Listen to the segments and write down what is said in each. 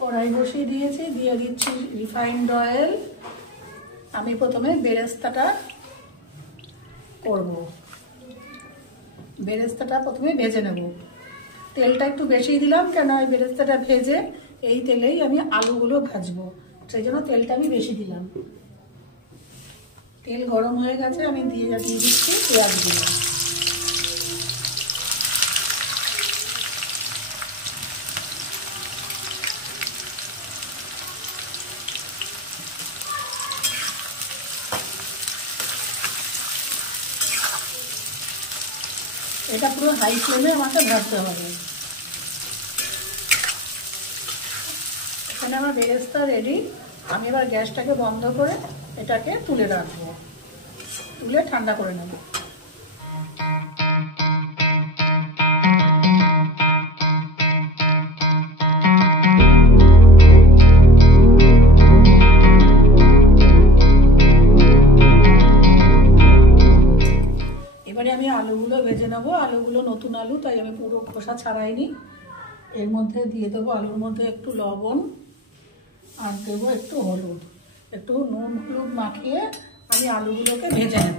কড়াই বসিয়ে দিয়েছি, দিয়ে দিচ্ছি রিফাইন্ড অয়েল। আমি প্রথমে বেরেস্তাটা করব। বেরেস্তাটা প্রথমে ভেজে নেব। তেলটা একটু বেশি দিলাম, কেন এই বেরেস্তাটা ভেজে এই তেলেই আমি আলুগুলো ভাজবো, সেই জন্য তেলটা আমি বেশি দিলাম। তেল গরম হয়ে গেছে, আমি দিয়ে দিচ্ছি পেঁয়াজগুলো। এটা পুরো হাই ফ্লেমে আমাকে ভাজতে হবে। এখানে আমার বেরেস্তা রেডি। আমি এবার গ্যাসটাকে বন্ধ করে এটাকে তুলে রাখবো, তুলে ঠান্ডা করে নেব। এবারে আমি আলুগুলো ভেজে নেবো। আলুগুলো নতুন আলু, তাই আমি পুরো খোসা ছাড়াইনি। এর মধ্যে দিয়ে দেবো, আলুর মধ্যে একটু লবণ আর দেবো একটু হলুদ। একটু নুন হলুদ মাখিয়ে আমি আলুগুলোকে ভেজে নেব।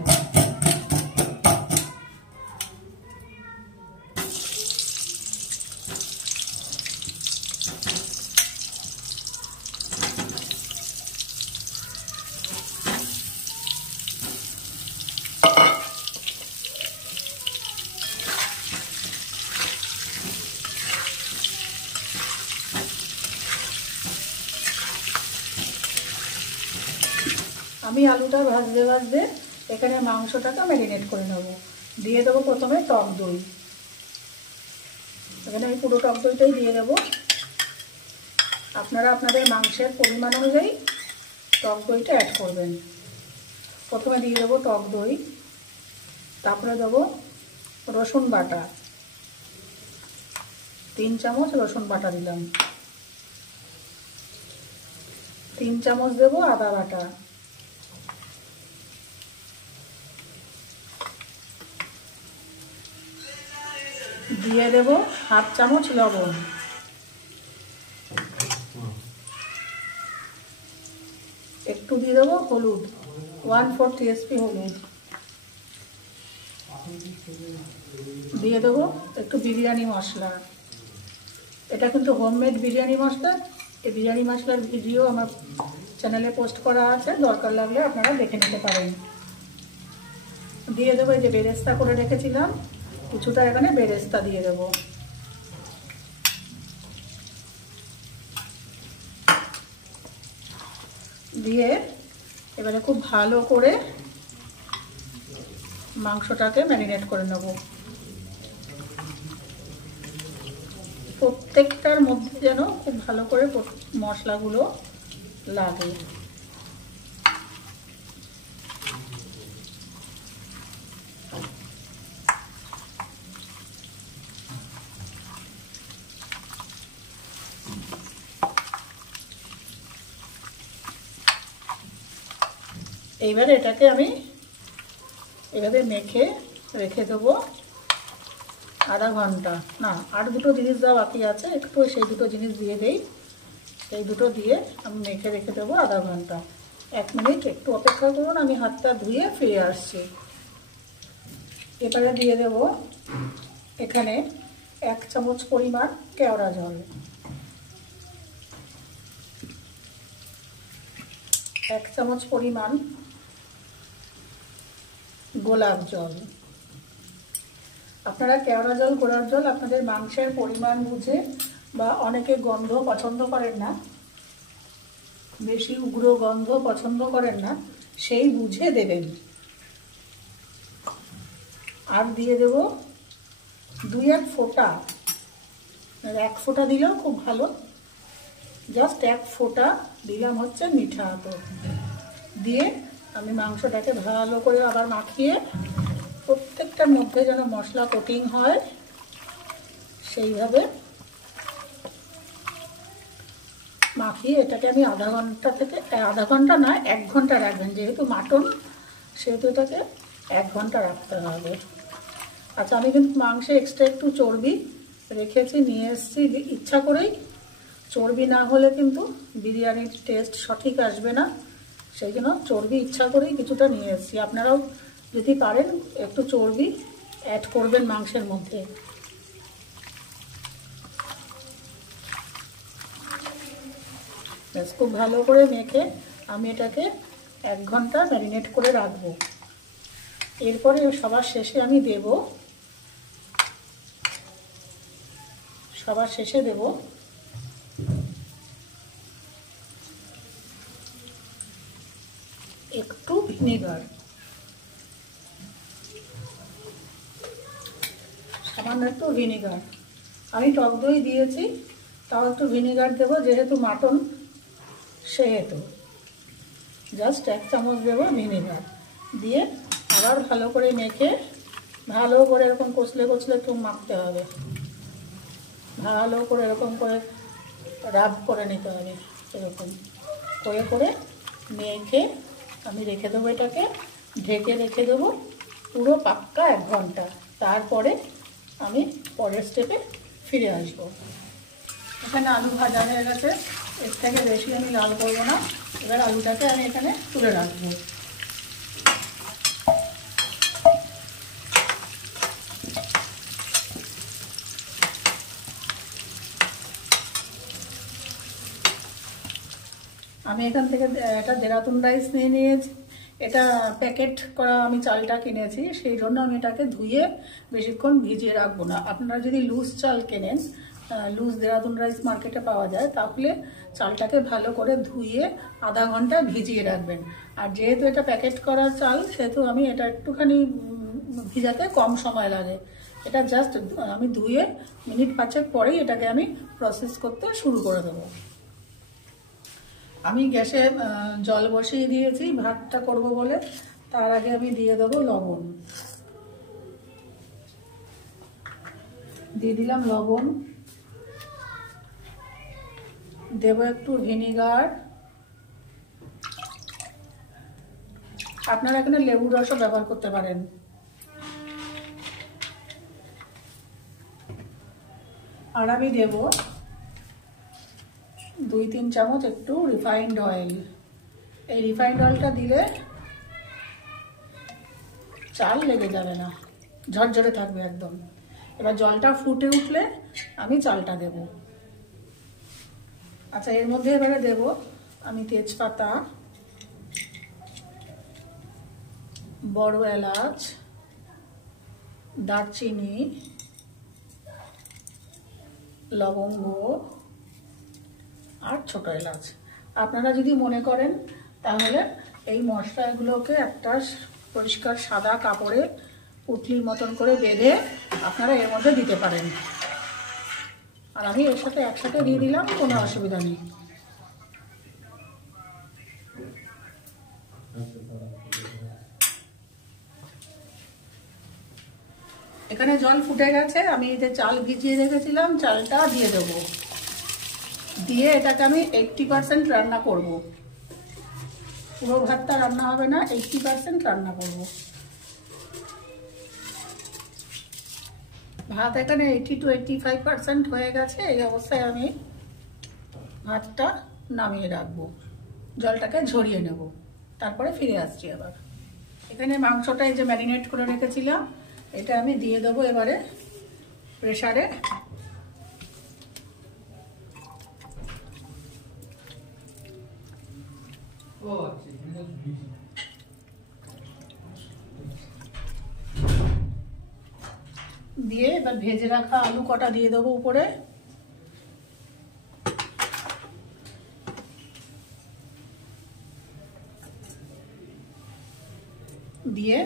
আমি আলুটা ভাজতে ভাজতে এখানে মাংসটাকে ম্যারিনেট করে নেব। দিয়ে দেবো প্রথমে টক দই। এখানে আমি পুরো টক দইটাই দিয়ে দেবো। আপনারা আপনাদের মাংসের পরিমাণ অনুযায়ী টক দইটা অ্যাড করবেন। প্রথমে দিয়ে দেবো টক দই, তারপরে দেবো রসুন বাটা। 3 চামচ রসুন বাটা দিলাম। 3 চামচ দেবো আদা বাটা। দিয়ে দেব হাফ চামচ লবণ। একটু দিয়ে দেবো হলুদ, 1/4 টিস্পুন হলুদ। দিয়ে দেবো একটু বিরিয়ানি মশলা। এটা কিন্তু হোমমেড বিরিয়ানি মশলা। এই বিরিয়ানি মশলার ভিডিও আমার চ্যানেলে পোস্ট করা আছে, দরকার লাগলে আপনারা দেখে নিতে পারেন। দিয়ে দেবো এই যে বেরেস্তা করে রেখেছিলাম, কিছুটা এখানে বেরেস্তা দিয়ে দেব। দিয়ে এবারে খুব ভালো করে মাংসটাকে ম্যারিনেট করে নেব। প্রত্যেকটার মধ্যে যেন খুব ভালো করে মশলাগুলো লাগে। এইবার এটাকে আমি এভাবে মেখে রেখে দেবো আধা ঘন্টা। না, আর দুটো জিনিস দেওয়া বাকি আছে, একটু সেই দুটো জিনিস দিয়ে দেই। এই দুটো দিয়ে আমি মেখে রেখে দেবো আধা ঘন্টা। 1 মিনিট একটু অপেক্ষা করুন, আমি হাতটা ধুয়ে ফিরে আসছি। এবারে দিয়ে দেব এখানে 1 চামচ পরিমাণ কেওড়া জল। 1 চামচ পরিমাণ গোলাপ জল। আপনারা কেওড়া জল, গোলাপ জল আপনাদের মাংসের পরিমাণ বুঝে, বা অনেকে গন্ধ পছন্দ করেন না, বেশি উগ্র গন্ধ পছন্দ করেন না, সেই বুঝে দেবেন। আর দিয়ে দেব 2-1 ফোঁটা, 1 ফোঁটা দিলেও খুব ভালো, জাস্ট 1 ফোঁটা দিলাম হচ্ছে মিঠা আতর। দিয়ে আমি মাংসটাকে ভালো করে আবার মাখিয়ে প্রত্যেকটার মধ্যে যেন মশলা কোটিং হয় সেইভাবে মাখিয়ে এটাকে আমি আধা ঘন্টা না 1 ঘন্টা রাখবেন। যেহেতু মাটন সেহেতু এটাকে 1 ঘন্টা রাখতে হবে। আচ্ছা, আমি কিন্তু মাংসে এক্সট্রা একটু চর্বি রেখেছি, নিয়ে এসেছি ইচ্ছা করেই। চর্বি না হলে কিন্তু বিরিয়ানির টেস্ট সঠিক আসবে না, সেই জন্য চর্বি ইচ্ছা করেই কিছুটা নিয়ে এসেছি। আপনারাও যদি পারেন একটু চর্বি অ্যাড করবেন মাংসের মধ্যে। ব্যাস, খুব ভালো করে মেখে আমি এটাকে 1 ঘন্টা ম্যারিনেট করে রাখবো। এরপরে সবার শেষে আমি দেব একটু ভিনেগার, সামান্য একটু ভিনেগার। আমি টক দই দিয়েছি, তাও একটু ভিনেগার দেবো, যেহেতু মাটন সেহেতু জাস্ট 1 চামচ দেবো ভিনেগার দিয়ে আবার ভালো করে মেখে, ভালো করে এরকম কচলে একটু মাখতে হবে, ভালো করে এরকম করে রাব করে নিতে হবে। এরকম করে মেখে আমি রেখে দেবো, এটাকে ঢেকে রেখে দেবো পুরো পাক্কা 1 ঘন্টা। তারপরে আমি পরের স্টেপে ফিরে আসব। এখানে আলু ভাজা হয়ে গেছে, এর থেকে বেশি আমি লাল করবো না। এবার আলুটাকে আমি এখানে তুলে রাখবো। আমি এখান থেকে এটা দেরাতুন রাইস নিয়ে নিয়েছি। এটা প্যাকেট করা আমি চালটা কিনেছি, সেই জন্য আমি এটাকে ধুয়ে বেশিক্ষণ ভিজিয়ে রাখবো না। আপনারা যদি লুজ চাল কেনেন, লুজ দেরাতুন রাইস মার্কেটে পাওয়া যায়, তাহলে চালটাকে ভালো করে ধুয়ে আধা ঘন্টা ভিজিয়ে রাখবেন। আর যেহেতু এটা প্যাকেট করা চাল, সেহেতু আমি এটা একটুখানি ভিজাতে কম সময় লাগে। এটা জাস্ট আমি ধুয়ে মিনিট 5 পরেই এটাকে আমি প্রসেস করতে শুরু করে দেবো। আমি গ্যাসে জল বসিয়ে দিয়েছি ভাতটা করব বলে। তার আগে আমি দিয়ে দেবো লবণ, দিয়ে দিলাম লবণ, দেব একটু ভিনেগার। আপনারা এখানে লেবুর রসও ব্যবহার করতে পারেন। আর আমি দেব 2-3 চামচ একটু রিফাইন্ড অয়েল। এই রিফাইন্ড অয়েলটা দিলে চাল লেগে যাবে না, ঝরঝরে থাকবে একদম। এবার জলটা ফুটে উঠলে আমি চালটা দেব। আচ্ছা, এর মধ্যে এবারে দেব আমি তেজপাতা, বড় এলাচ, দারচিনি, লবঙ্গ আর ছোট এলাচ। আপনারা যদি মনে করেন তাহলে এই মশলাগুলোকে একটা পরিষ্কার সাদা কাপড়ে পুটলির মতন করে বেঁধে আপনারা এর মধ্যে দিতে পারেন। আর আমি এর সাথে একসাথে দিয়ে দিলাম, কোনো অসুবিধা নেই। এখানে জল ফুটে গেছে, আমি এই যে চাল ভিজিয়ে রেখেছিলাম চালটা দিয়ে দেব। দিয়ে এটাকে আমি 80% রান্না করব। পুরো ভাতটা রান্না হবে না, 80% রান্না করব। ভাত এখানে 80 to 85% হয়ে গেছে। এই অবস্থায় আমি ভাতটা নামিয়ে রাখবো, জলটাকে ঝরিয়ে নেব, তারপরে ফিরে আসছি আবার। এখানে মাংসটা এই যে ম্যারিনেট করে রেখেছিলাম, এটা আমি দিয়ে দেবো এবারে প্রেসারে। দিয়ে এবার ভেজে রাখা আলু কটা দিয়ে দেবো উপরে। দিয়ে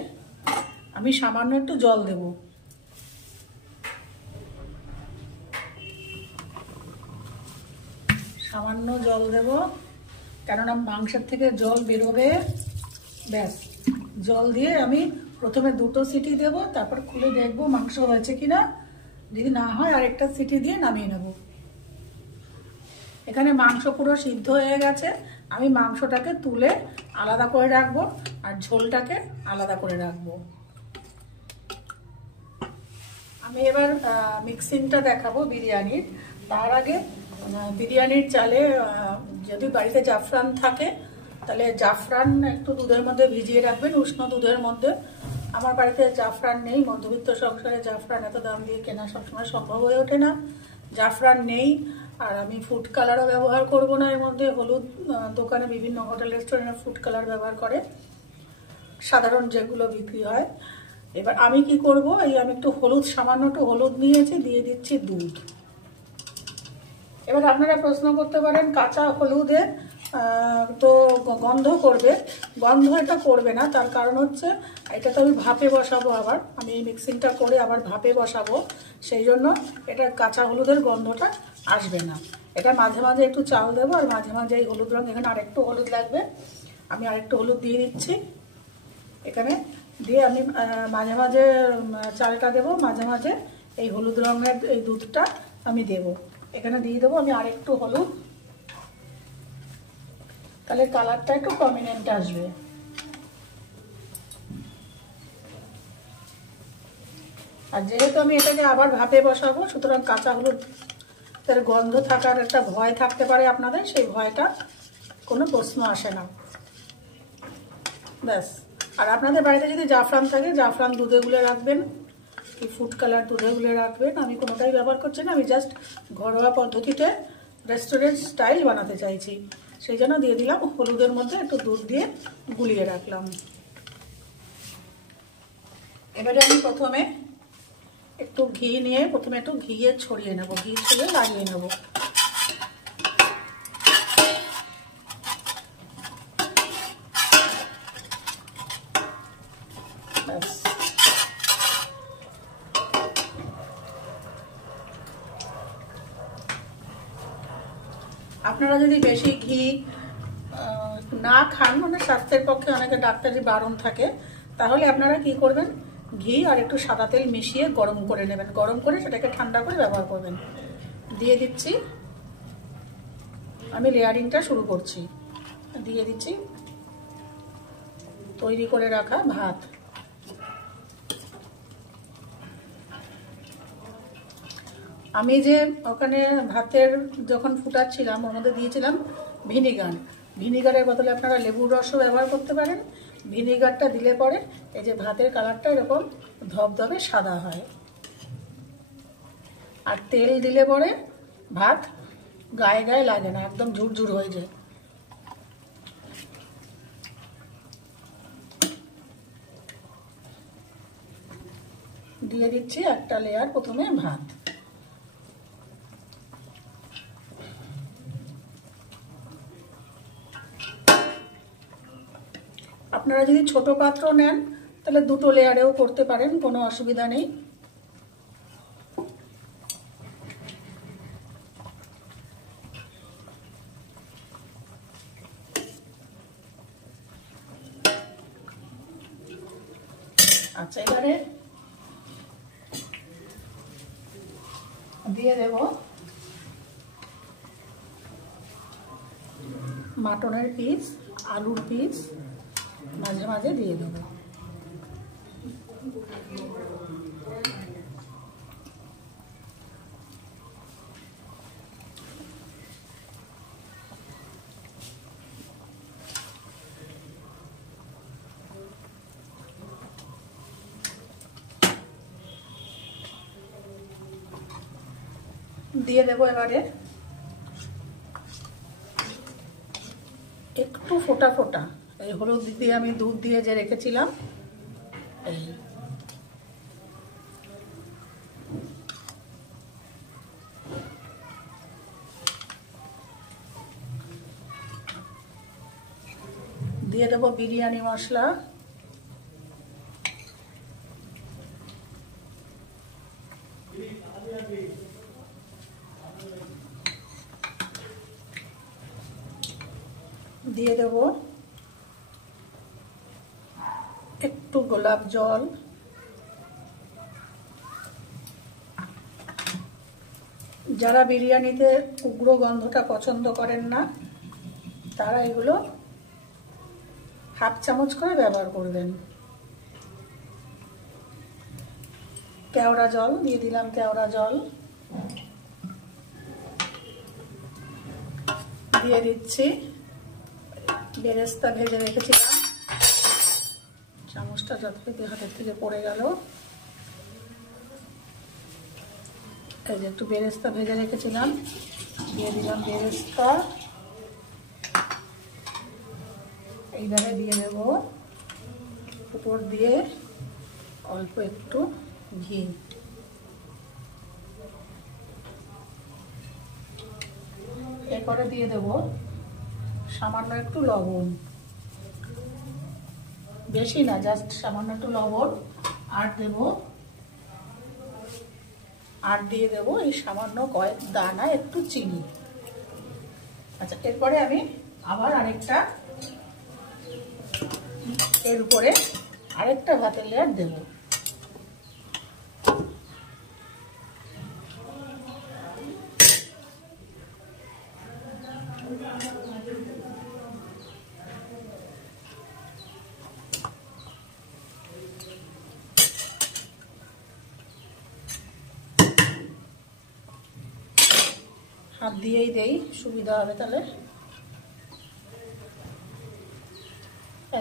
আমি সামান্য একটু জল দেব। সামান্য জল দেব, কেননা মাংসের থেকে জল বেরোবে। ব্যাস, জল দিয়ে আমি প্রথমে 2টো সিটি দেব, তারপর খুলে দেখবো মাংস হয়েছে কিনা। যদি না হয় আরেকটা সিটি দিয়ে নামিয়ে নেব। এখানে মাংস পুরো সিদ্ধ হয়ে গেছে, আমি মাংসটাকে তুলে আলাদা করে রাখবো আর ঝোলটাকে আলাদা করে রাখবো। আমি এবার মিক্সিংটা দেখাবো বিরিয়ানির। তার আগে বিরিয়ানির চালে যদি বাড়িতে জাফরান থাকে তাহলে জাফরান একটু দুধের মধ্যে ভিজিয়ে রাখবেন, উষ্ণ দুধের মধ্যে। আমার বাড়িতে জাফরান নেই, মধ্যবিত্ত সংসারে জাফরান এত দাম দিয়ে কেনা সবসময় সম্ভব হয়ে ওঠে না, জাফরান নেই। আর আমি ফুড কালারও ব্যবহার করব না এর মধ্যে। হলুদ দোকানে বিভিন্ন হোটেল রেস্টুরেন্টে ফুড কালার ব্যবহার করে, সাধারণ যেগুলো বিক্রি হয়। এবার আমি কি করব, এই আমি একটু হলুদ, সামান্য একটু হলুদ নিয়েছি, দিয়ে দিচ্ছি দুধ। এবার আপনারা প্রশ্ন করতে পারেন কাঁচা হলুদে তো গন্ধ করবে। গন্ধ এটা করবে না, তার কারণ হচ্ছে এটা তো আমি ভাপে বসাবো, আবার আমি এই মিক্সিংটা করে আবার ভাপে বসাবো, সেই জন্য এটা কাঁচা হলুদের গন্ধটা আসবে না। এটা মাঝে মাঝে একটু চাল দেবো, আর মাঝে মাঝে এই হলুদ রঙ, এখানে আরেকটু হলুদ লাগবে, আমি আরেকটু হলুদ দিয়ে দিচ্ছি এখানে। দিয়ে আমি মাঝে মাঝে চালটা দেবো, মাঝে মাঝে এই হলুদ রঙের এই দুধটা আমি দেবো, এখানে দিয়ে দেবো আমি আরেকটু হলুদ, তাহলে কালারটা একটু প্রমিনেন্ট আসবে। আর যেহেতু আমি এটাকে আবার ভাপে বসাবো, সুতরাং কাঁচা হলুদ তার গন্ধ থাকার একটা ভয় থাকতে পারে আপনাদের, সেই ভয়টা কোনো প্রশ্ন আসে না, ব্যাস। আর আপনাদের বাড়িতে যদি জাফরান থাকে, জাফরান দুধে গুলে রাখবেন, কি ফুড কালার দুধে গুলে রাখবেন। আমি কোনোটাই ব্যবহার করছি না, আমি জাস্ট ঘরোয়া পদ্ধতিতে রেস্টুরেন্ট স্টাইল বানাতে চাইছি, সেই জন্য দিয়ে দিলাম হলুদের মধ্যে একটু দুধ দিয়ে গুলিয়ে রাখলাম। এবারে আমি প্রথমে একটু ঘি নিয়ে প্রথমে একটু ঘিয়ে ছড়িয়ে নেব, ঘি ছড়িয়ে লাগিয়ে নেব। আপনারা যদি বেশি ঘি না খান, মানে স্বাস্থ্যের পক্ষে অনেকে ডাক্তারি বারণ থাকে, তাহলে আপনারা কি করবেন, ঘি আর একটু সাদা তেল মিশিয়ে গরম করে নেবেন, গরম করে সেটাকে ঠান্ডা করে ব্যবহার করবেন। দিয়ে দিচ্ছি, আমি লেয়ারিংটা শুরু করছি। দিয়ে দিচ্ছি তৈরি করে রাখা ভাত। আমি যে ওখানে ভাতের যখন ফুটাচ্ছিলাম ওর মধ্যে দিয়েছিলাম ভিনিগার, ভিনিগারের বদলে আপনারা লেবুর রসও ব্যবহার করতে পারেন। ভিনিগারটা দিলে পরে এই যে ভাতের কালারটা এরকম ধবধবে সাদা হয়, আর তেল দিলে পরে ভাত গায়ে গায়ে লাগে না, একদম ঝুরঝুর হয়ে যায়। দিয়ে দিচ্ছি একটা লেয়ার প্রথমে ভাত। আপনারা যদি ছোট পাত্র নেন তাহলে দুটো লেয়ারেও করতে পারেন, কোনো অসুবিধা নেই। আচ্ছা, এবারে দিয়ে দেব মাটনের পিস, আলুর পিস মাঝে মাঝে দিয়ে দেব। দিয়ে দেবো এবারে একটু ফোটা ফোটা এই হলুদ দিয়ে আমি দুধ দিয়ে যে রেখেছিলাম, এই দিয়ে দেবো বিরিয়ানি মশলা, দিয়ে দেব একটু গোলাপ জল, যারা বিরিয়ানিতে উগ্র গন্ধটা পছন্দ করেন না তারা এগুলো হাফ চামচ করে ব্যবহার করবেন। কেওড়া জল দিয়ে দিলাম, কেওড়া জল দিয়ে দিচ্ছি। বেরেস্তা ভেজে রেখেছিলাম, চামচটা যথারীতি হাতের থেকে পড়ে গেল। এই যে একটু বেরেস্তা ভেজে রেখেছিলাম, দিয়ে দিলাম বেরেস্তা। এইবারে দিয়ে দেব উপর দিয়ে অল্প একটু ঘি। এরপরে দিয়ে দেব সামান্য একটু লবণ, বেশি না, জাস্ট সামান্য একটু লবণ। আর দিয়ে দেব এই সামান্য কয়েক দানা একটু চিনি। আচ্ছা, এরপরে আমি আবার এর উপরে আরেকটা ভাতের লেয়ার দেব। হাত দিয়েই দেই, সুবিধা হবে তাহলে।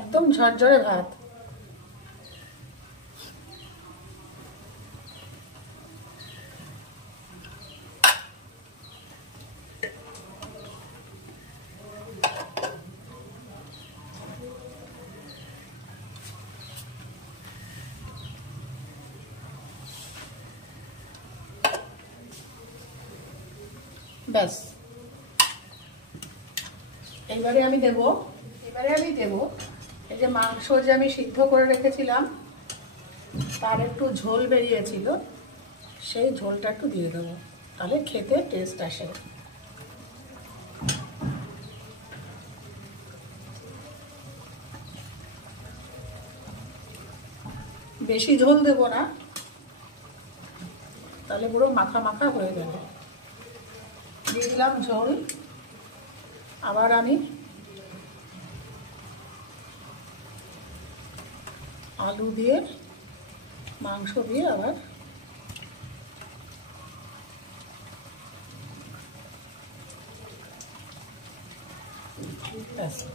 একদম ঝরঝরে ভাত। ব্যাস, এবারে আমি দেব এই যে মাংস যে আমি সিদ্ধ করে রেখেছিলাম তার একটু ঝোল বেরিয়েছিল, সেই ঝোলটা একটু দিয়ে দেবো, তাহলে খেতে টেস্ট আসে। বেশি ঝোল দেব না, তাহলে পুরো মাখা মাখা হয়ে যাবে। দিয়ে দিলাম ঝোল। আবার আমি আলু দিয়ে মাংস দিয়ে আবার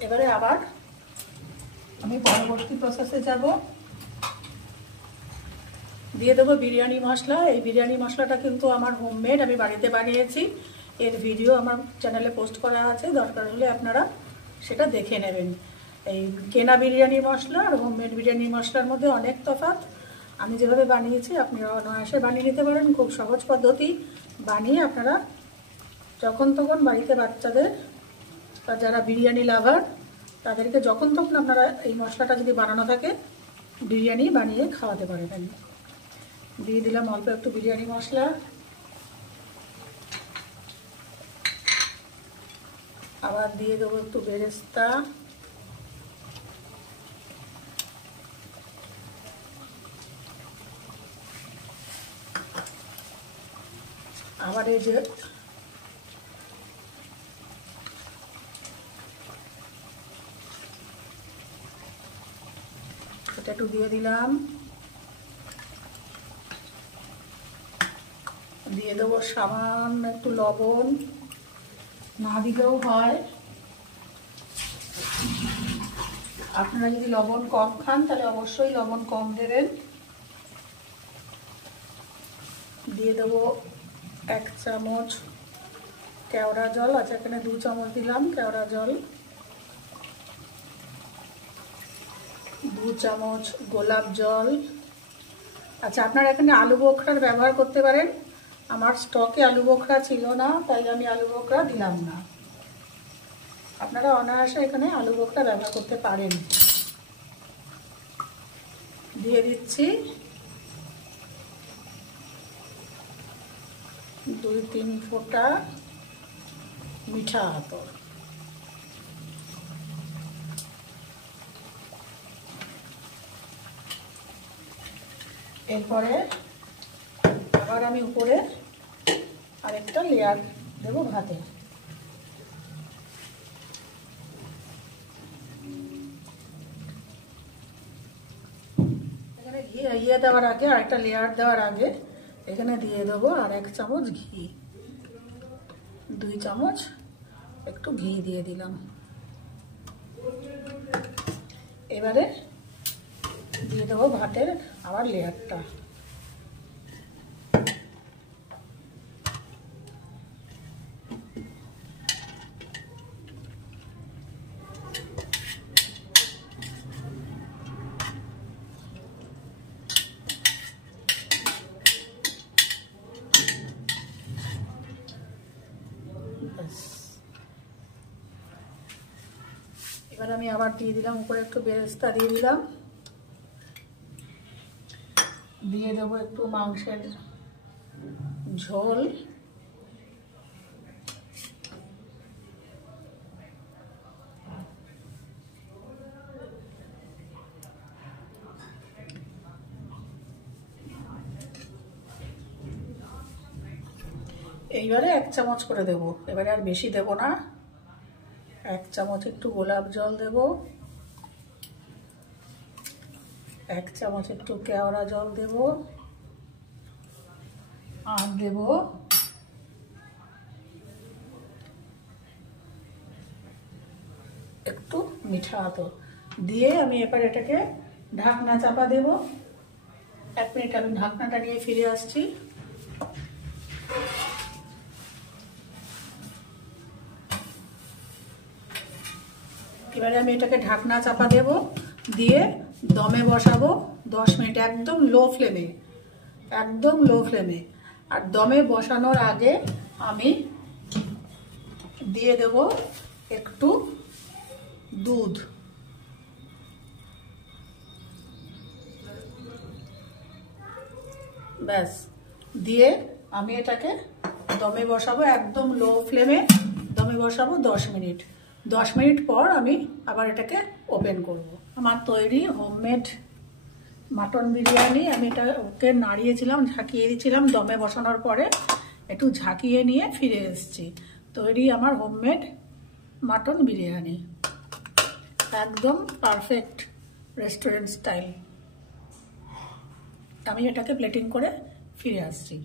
এবারে আবার আমি পরবর্তী প্রসেসে যাব। দিয়ে দেবো বিরিয়ানি মশলা। এই বিরিয়ানি মশলাটা কিন্তু আমার হোমমেড, আমি বাড়িতে বানিয়েছি। এর ভিডিও আমার চ্যানেলে পোস্ট করা আছে, দরকার হলে আপনারা সেটা দেখে নেবেন। এই কেনা বিরিয়ানি মশলা আর হোমমেড বিরিয়ানি মশলার মধ্যে অনেক তফাৎ। আমি যেভাবে বানিয়েছি আপনারা অনায়াসে বানিয়ে নিতে পারেন, খুব সহজ পদ্ধতি। বানিয়ে আপনারা যখন তখন বাড়িতে বাচ্চাদের বা যারা বিরিয়ানি লাভার তাদেরকে যখন তখন আপনারা এই মশলাটা যদি বানানো থাকে বিরিয়ানি বানিয়ে খাওয়াতে পারবেন। দিয়ে দিলাম অল্প একটু বিরিয়ানি মশলা। আবার দিয়ে দেবো একটু বেরেস্তা। আবার এই যে এটা একটু দিয়ে দিলাম। দিয়ে দেবো সামান্য একটু লবণ, না দিলেও হয়। আপনারা যদি লবণ কম খান তাহলে অবশ্যই লবণ কম দেবেন। দিয়ে দেবো 1 চামচ কেওড়া জল। আচ্ছা, এখানে 2 চামচ দিলাম কেওড়া জল। 2 চামচ গোলাপ জল। আচ্ছা, আপনারা এখানে আলু বোখরার ব্যবহার করতে পারেন। আমার স্টকে আলু বোখরা ছিল না, তাই আমি আলু বোখরা দিলাম না। আপনারা অনায়াসে এখানে আলু বোখরা ব্যবহার করতে পারেন। দিয়ে দিচ্ছি 2-3 ফোঁটা মিঠা আতর। এরপরে আবার আমি উপরে আরেকটা লেয়ার দেবো ভাতে। এখানে ঘি দেওয়ার আগে, আরেকটা লেয়ার দেওয়ার আগে এখানে দিয়ে দেবো আর 1 চামচ ঘি, 2 চামচ একটু ঘি দিয়ে দিলাম। এবারে দিয়ে দেবো ভাতের আবার লেয়ারটা। এবার আমি আবার দিয়ে দিলাম উপরে একটু বেরেস্তা দিয়ে দিলাম, দিয়ে দেবো একটু মাংসের ঝোল, এইবারে 1 চামচ করে দেবো, এবারে আর বেশি দেব না। 1 চামচ একটু গোলাপ জল দেব, 1 চামচ একটু কেওড়া জল দেব, আর দেব একটু মিঠা আতর দিয়ে আমি এবার এটাকে ঢাকনা চাপা দেব। 1 মিনিট আমি ঢাকনাটা নিয়ে ফিরে আসছি। এবারে আমি এটাকে ঢাকনা চাপা দেব, দিয়ে দমে বসাবো 10 মিনিট, একদম লো ফ্লেমে, একদম লো ফ্লেমে। আর দমে বসানোর আগে আমি দিয়ে দেব একটু দুধ, ব্যাস দিয়ে আমি এটাকে দমে বসাবো, একদম লো ফ্লেমে দমে বসাবো 10 মিনিট। 10 মিনিট পর আমি আবার এটাকে ওপেন করব। আমার তৈরি হোমমেড মাটন বিরিয়ানি। আমি এটা ওকে নাড়িয়েছিলাম, ঝাঁকিয়ে দিয়েছিলাম দমে বসানোর পরে, একটু ঝাঁকিয়ে নিয়ে ফিরে এসেছি। তৈরি আমার হোমমেড মাটন বিরিয়ানি, একদম পারফেক্ট রেস্টুরেন্ট স্টাইল। আমি এটাকে প্লেটিং করে ফিরে আসছি।